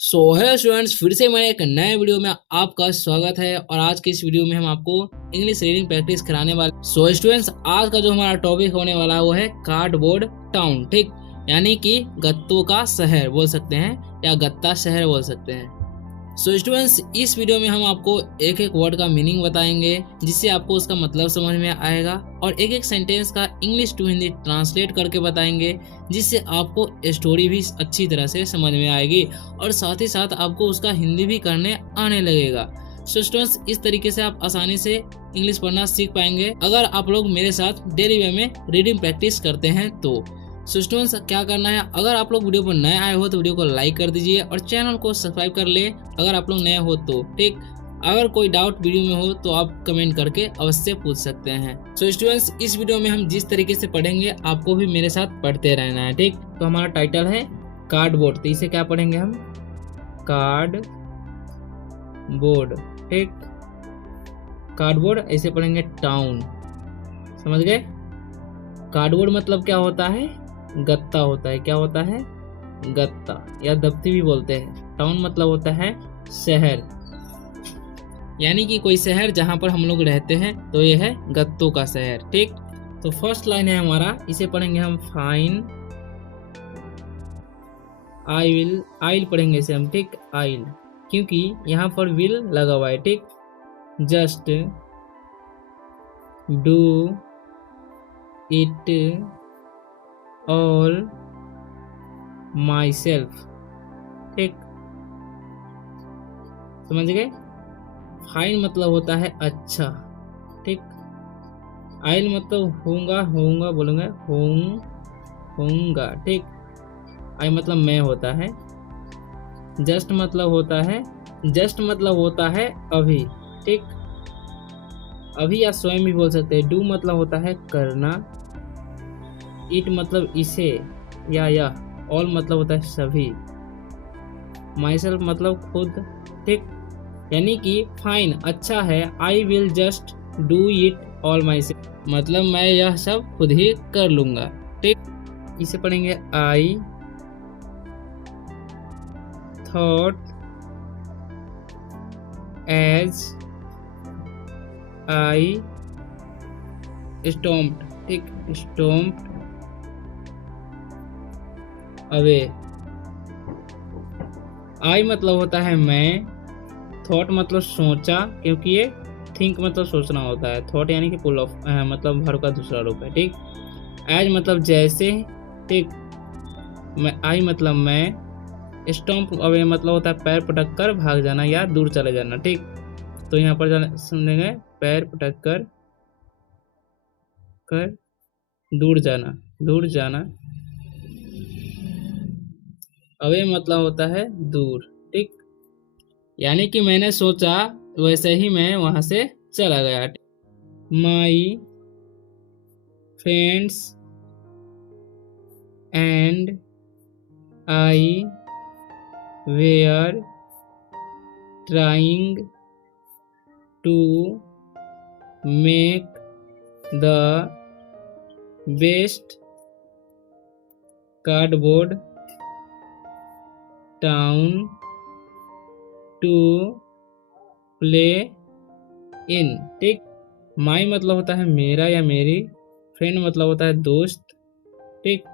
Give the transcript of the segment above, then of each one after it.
है स्टूडेंट्स, फिर से मेरे एक नए वीडियो में आपका स्वागत है। और आज के इस वीडियो में हम आपको इंग्लिश रीडिंग प्रैक्टिस कराने वाले। स्टूडेंट्स, आज का जो हमारा टॉपिक होने वाला है वो है कार्डबोर्ड टाउन। ठीक, यानी कि गत्तों का शहर बोल सकते हैं या गत्ता शहर बोल सकते हैं। स्टूडेंट्स, इस वीडियो में हम आपको एक एक वर्ड का मीनिंग बताएंगे, जिससे आपको उसका मतलब समझ में आएगा, और एक एक सेंटेंस का इंग्लिश टू हिंदी ट्रांसलेट करके बताएंगे, जिससे आपको स्टोरी भी अच्छी तरह से समझ में आएगी और साथ ही साथ आपको उसका हिंदी भी करने आने लगेगा। स्टूडेंट्स, इस तरीके से आप आसानी से इंग्लिश पढ़ना सीख पाएंगे अगर आप लोग मेरे साथ डेली वे में रीडिंग प्रैक्टिस करते हैं तो। स्टूडेंट्स, क्या करना है, अगर आप लोग वीडियो पर नए आए हो तो वीडियो को लाइक कर दीजिए और चैनल को सब्सक्राइब कर ले अगर आप लोग नए हो तो। ठीक, अगर कोई डाउट वीडियो में हो तो आप कमेंट करके अवश्य पूछ सकते हैं। स्टूडेंट्स, इस वीडियो में हम जिस तरीके से पढ़ेंगे आपको भी मेरे साथ पढ़ते रहना है। ठीक, तो हमारा टाइटल है कार्डबोर्ड, तो इसे क्या पढ़ेंगे हम? Card board. ठीक, कार्डबोर्ड ऐसे पढ़ेंगे टाउन। समझ गए? कार्डबोर्ड मतलब क्या होता है? गत्ता होता है। क्या होता है? गत्ता या दफ्ती भी बोलते हैं। टाउन मतलब होता है शहर, यानी कि कोई शहर जहां पर हम लोग रहते हैं, तो ये है गत्तों का शहर। ठीक, तो फर्स्ट लाइन है हमारा, इसे पढ़ेंगे हम फाइन। आइल पढ़ेंगे इसे हम। ठीक, आइल, क्योंकि यहाँ पर विल लगा हुआ है। ठीक, just do it all my self. ठीक, समझ गए? फाइन मतलब होता है अच्छा। ठीक, आइल मतलब होऊंगा बोलूंगा होऊंगा। ठीक, आई मतलब मैं होता है। जस्ट मतलब होता है अभी। ठीक, अभी या स्वयं भी बोल सकते हैं। डू मतलब होता है करना। इट मतलब इसे या यह। ऑल मतलब होता है सभी। माई सेल्फ मतलब खुद। ठीक, यानी कि फाइन अच्छा है, I will just do it all my self, मतलब मैं यह सब खुद ही कर लूंगा। ठीक, इसे पढ़ेंगे आई थॉट एज आई स्टॉम्प्ड। ठीक, स्टॉम्प्ड अवे। आई मतलब होता है मैं। थॉट मतलब सोचा, क्योंकि ये थिंक मतलब सोचना होता है। थॉट यानी कि पुल ऑफ मतलब भर का दूसरा रूप है। ठीक, एज मतलब जैसे। ठीक, मैं आई मतलब मैं। स्टॉम्प अवे मतलब होता है पैर पटक कर भाग जाना या दूर चले जाना। ठीक, तो यहाँ पर सुनेंगे पैर पटक कर दूर जाना। अवे मतलब होता है दूर। ठीक, यानी कि मैंने सोचा वैसे ही मैं वहां से चला गया। My friends and I were trying to make the best cardboard town to play in. ठीक, माई मतलब होता है मेरा या मेरी। फ्रेंड मतलब होता है दोस्त। ठीक,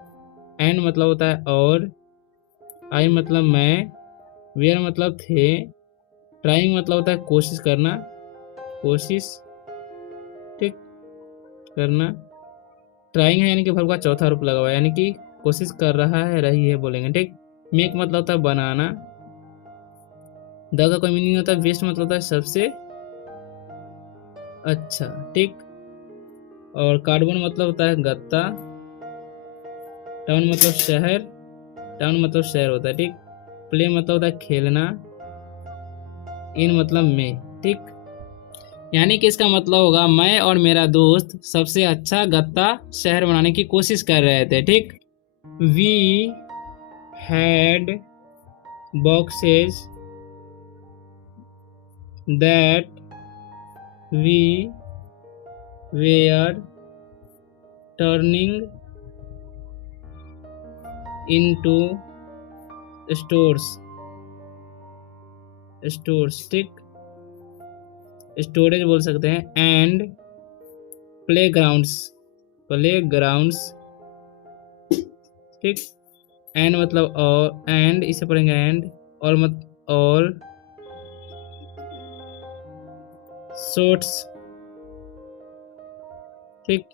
एंड मतलब होता है और। आई मतलब मैं। वेयर मतलब थे। ट्राइंग मतलब होता है कोशिश करना। ठीक, करना। ट्राइंग है यानी कि वर्ब का चौथा रूप लगा हुआ है, यानी कि कोशिश कर रहा है, रही है बोलेंगे। ठीक, मेक मतलब होता है बनाना। द का कोई मीनिंग होता है। बेस्ट मतलब होता है सबसे अच्छा। ठीक, और कार्डबोर्ड मतलब होता है गत्ता। टाउन मतलब शहर होता है। ठीक, प्ले मतलब होता है खेलना। इन मतलब में। ठीक, यानी कि इसका मतलब होगा मैं और मेरा दोस्त सबसे अच्छा गत्ता शहर बनाने की कोशिश कर रहे थे। ठीक, we had boxes that we were turning into stores. Stores, ठीक, स्टोरेज बोल सकते हैं। एंड प्लेग्राउंड्स, प्लेग्राउंड्स, ठीक। एंड मतलब और, एंड इसे पढ़ेंगे एंड, और मत ऑल sorts, ठीक।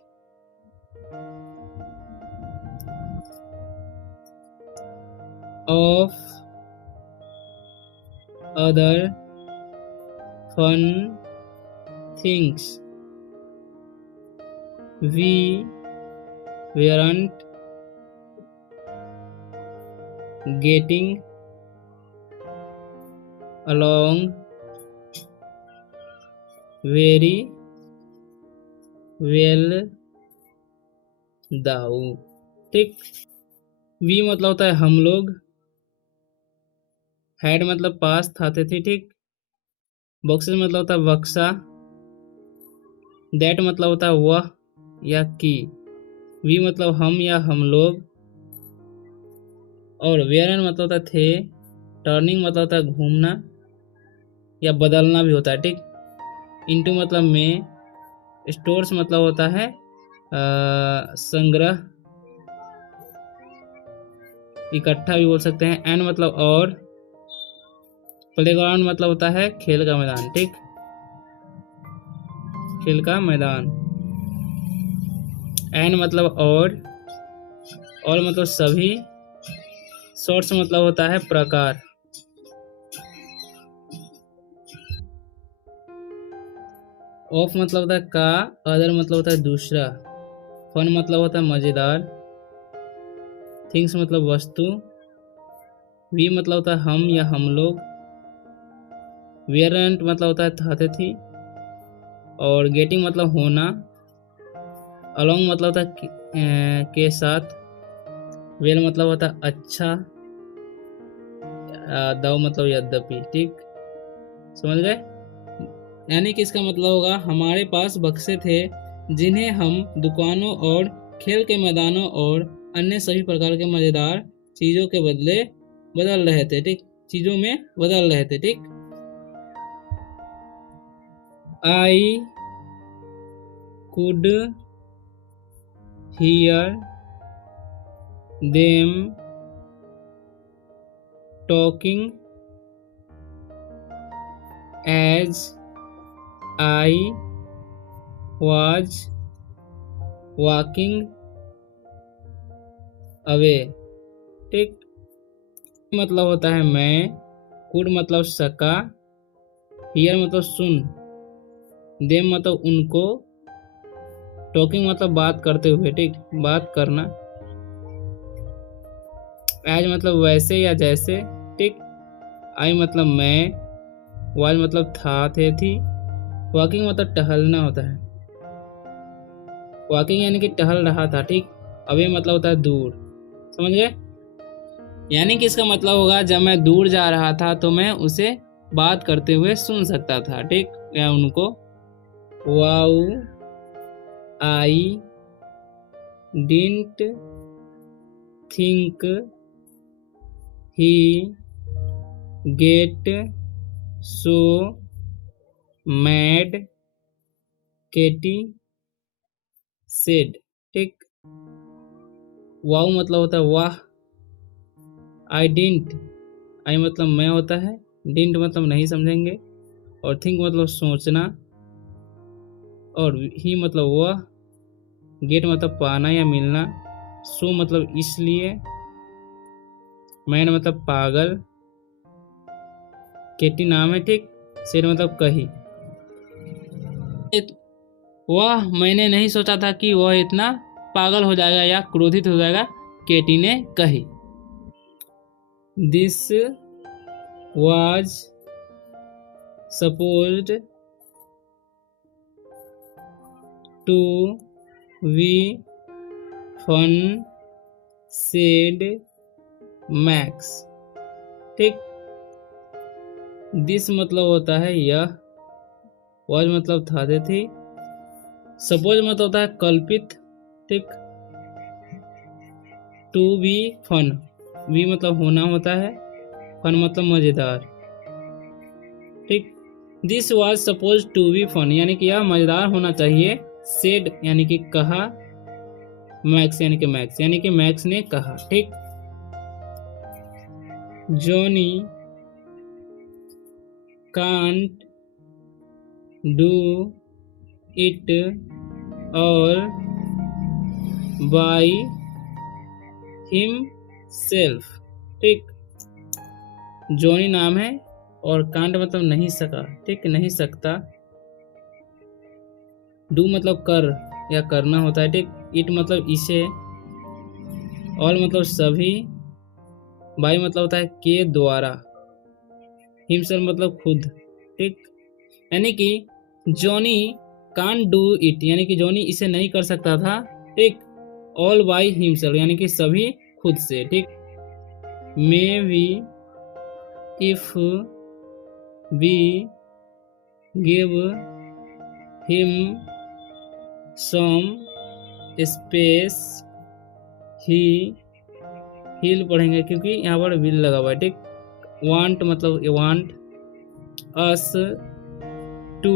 of other fun things we weren't getting along very well दाऊ, ठीक। वी मतलब होता है हम लोग, हैड मतलब पास था थे, ठीक। बॉक्सेस मतलब होता है बक्सा, दैट मतलब होता है वह या की, वी मतलब हम या हम लोग, और वेयर मतलब होता है थे, टर्निंग मतलब होता है घूमना या बदलना भी होता है, ठीक। इनटू मतलब में, स्टोर्स मतलब होता है संग्रह, इकट्ठा भी बोल सकते हैं। एंड मतलब और, प्लेग्राउंड मतलब होता है खेल का मैदान, ठीक, खेल का मैदान। एंड मतलब और मतलब सभी, शॉर्ट्स मतलब होता है प्रकार। ऑफ मतलब होता है का, अदर मतलब होता है दूसरा, फन मतलब होता है मजेदार, थिंग्स मतलब वस्तु, वी मतलब होता है हम या हम लोग, वेरेंट मतलब होता है था थी, और गेटिंग मतलब होना, अलोंग मतलब होता है के साथ, वेल मतलब होता है अच्छा, दाव मतलब यद्यपि, ठीक, समझ गए। यानी कि इसका मतलब होगा हमारे पास बक्से थे जिन्हें हम दुकानों और खेल के मैदानों और अन्य सभी प्रकार के मजेदार चीजों के बदले बदल रहे थे, ठीक, चीजों में बदल रहे थे, ठीक। I could hear them talking as I was walking away, ठीक। मतलब होता है मैं, कुड मतलब सका, हियर मतलब सुन, देम मतलब उनको, टॉकिंग मतलब बात करते हुए, ठीक, बात करना, एज मतलब वैसे या जैसे, ठीक। आई मतलब मैं, वाज मतलब था थे थी, वॉकिंग मतलब टहलना होता है, वॉकिंग यानी कि टहल रहा था, ठीक। अवे मतलब होता है दूर, समझ गए। यानी कि इसका मतलब होगा जब मैं दूर जा रहा था तो मैं उसे बात करते हुए सुन सकता था, ठीक, या उनको। Wow I didn't think he get so mad, Katie said, ठीक। वाउ मतलब होता है वाह, आई डिडंट, आई मतलब मैं होता है, डिडंट मतलब नहीं समझेंगे, और थिंक मतलब सोचना, और ही मतलब वह, गेट मतलब पाना या मिलना, सो मतलब इसलिए, मैन मतलब पागल, केटी नाम है, ठीक, सेड मतलब कही। वह मैंने नहीं सोचा था कि वह इतना पागल हो जाएगा या क्रोधित हो जाएगा, केटी ने कही। This was supposed to be fun, said Max, ठीक। दिस मतलब होता है यह, वाज मतलब था थी, सपोज मतलब होता है कल्पित, ठीक। टू बी फन, वी मतलब होना होता है, फन मतलब मजेदार, ठीक। This was suppose to be fun, यानी कि यह मजेदार होना चाहिए। सेड यानी कि कहा, मैक्स यानी कि मैक्स ने कहा। ठीक। जॉनी कांट डू इट और बाय हिमसेल्फ। ठीक। जॉनी नाम है और कांट मतलब नहीं सका। ठीक, नहीं सकता। डू मतलब कर या करना होता है। ठीक। इट मतलब इसे, और मतलब सभी, बाय मतलब होता है के द्वारा, हिमसेल्फ मतलब खुद। ठीक। यानी कि जॉनी कांट डू इट, यानी कि जॉनी इसे नहीं कर सकता था। ठीक। ऑल बाय हिमसेल्फ यानी कि सभी खुद से। ठीक। May we if we give him some space heal पढ़ेंगे क्योंकि यहाँ पर विल लगा हुआ है। ठीक। वांट मतलब वांट अस टू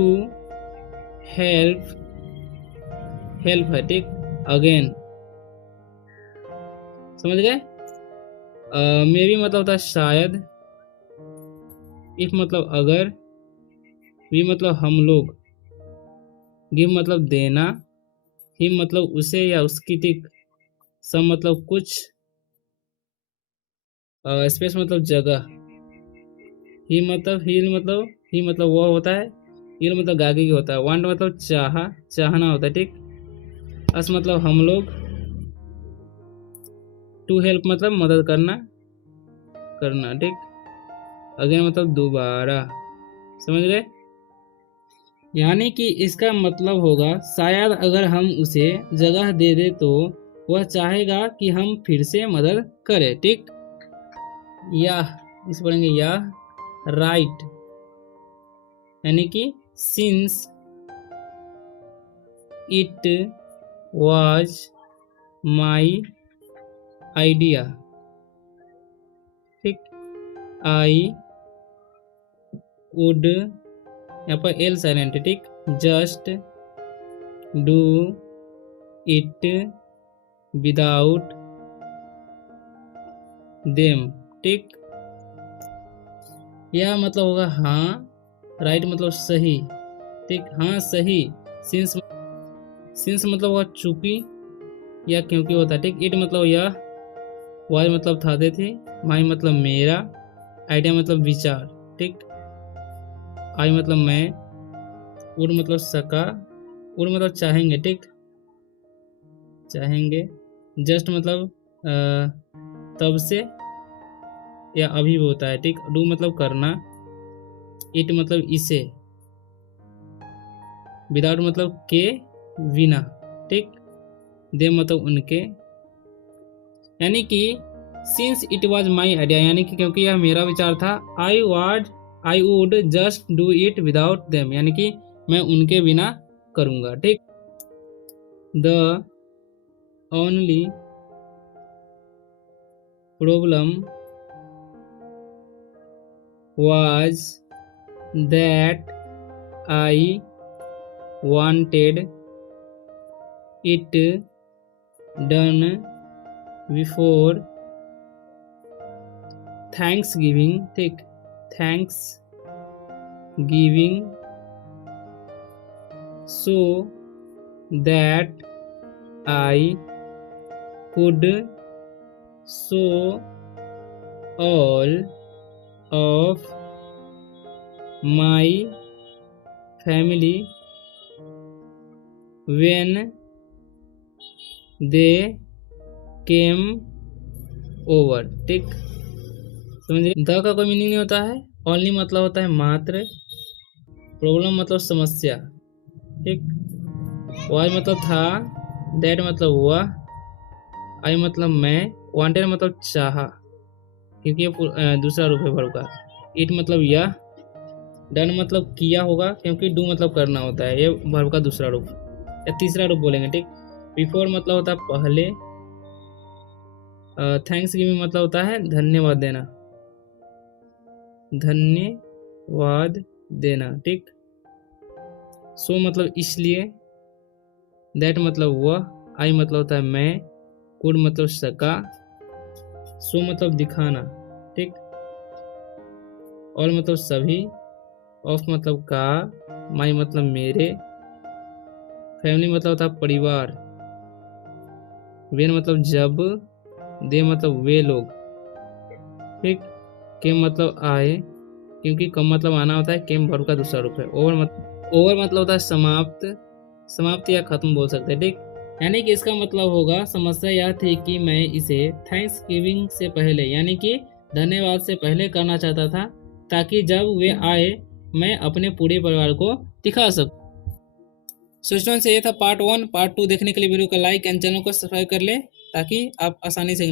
हेल्प है। ठीक। अगेन, समझ गए। मे बी मतलब होता है शायद, इफ मतलब अगर, वी मतलब हम लोग, गिव मतलब देना, हिम मतलब उसे या उसकी। ठीक। सम मतलब कुछ, स्पेस मतलब जगह, ही मतलब वह होता है, हील मतलब गागी की होता है, वांट मतलब चाहना होता है। ठीक। अस मतलब हम लोग, टू हेल्प मतलब मदद करना। ठीक। अगेन मतलब दोबारा। समझ गए। यानी कि इसका मतलब होगा शायद अगर हम उसे जगह दे दे तो वह चाहेगा कि हम फिर से मदद करें। ठीक। या इस पढ़ेंगे या राइट, यानी कि since it was my idea. ठीक। आई वुड, यहाँ पर एल साइलेंट है। ठीक। Just do it without them. ठीक। यह मतलब होगा हाँ, राइट मतलब सही। ठीक। हाँ सही। सिंस मतलब वह चूंकि या क्योंकि होता है। ठीक। इट मतलब यह, वाज मतलब था दे थे, माई मतलब मेरा, आइडिया मतलब विचार। ठीक। आई मतलब मैं, वुड मतलब सका, वुड मतलब चाहेंगे। ठीक। चाहेंगे। जस्ट मतलब तब से या अभी भी होता है। ठीक। डू मतलब करना, इट मतलब इसे, विदाउट मतलब के बिना। ठीक। दे मतलब उनके, यानी कि since it was my idea, यानी कि क्योंकि यह मेरा विचार था, I would just do it without them, यानी कि मैं उनके बिना करूंगा। ठीक। The only problem was that I wanted it done before Thanksgiving. ठीक। Thanksgiving, so that I could show all of my family when they came over। ठीक। समझिए। द का कोई मीनिंग नहीं होता है। ओनली मतलब होता है मात्र, प्रॉब्लम मतलब समस्या। ठीक। वाज मतलब था, दैट मतलब हुआ, आई मतलब मैं, वांटेड मतलब चाहा क्योंकि ये दूसरा रूप है वर्ब का। इट मतलब यह, डन मतलब किया होगा क्योंकि डू मतलब करना होता है, ये वर्ब का दूसरा रूप या तीसरा रूप बोलेंगे। ठीक। बिफोर मतलब होता है पहले। थैंक्स गिविंग मतलब होता है धन्यवाद देना, धन्यवाद देना, ठीक। सो मतलब इसलिए, दैट मतलब वह, आई मतलब होता है मैं, कुड मतलब सका, सो मतलब दिखाना, ठीक। और मतलब सभी, ऑफ मतलब का, माई मतलब मेरे, फैमिली मतलब होता है परिवार, वेन मतलब जब, दे मतलब वे लोग, ठीक। केम मतलब आए, क्योंकि कम मतलब आना होता है, केम वर्ब का दूसरा रूप है। ओवर मतलब होता है समाप्त, समाप्त या खत्म बोल सकते हैं, ठीक। यानी कि इसका मतलब होगा, समस्या यह थी कि मैं इसे थैंक्स गिविंग से पहले, यानी कि धन्यवाद से पहले करना चाहता था, ताकि जब वे आए मैं अपने पूरे परिवार को दिखा सकूं। सो स्टूडेंट्स, ये था पार्ट 1। पार्ट 2 देखने के लिए वीडियो को लाइक एंड चैनल को सब्सक्राइब कर ले, ताकि आप आसानी से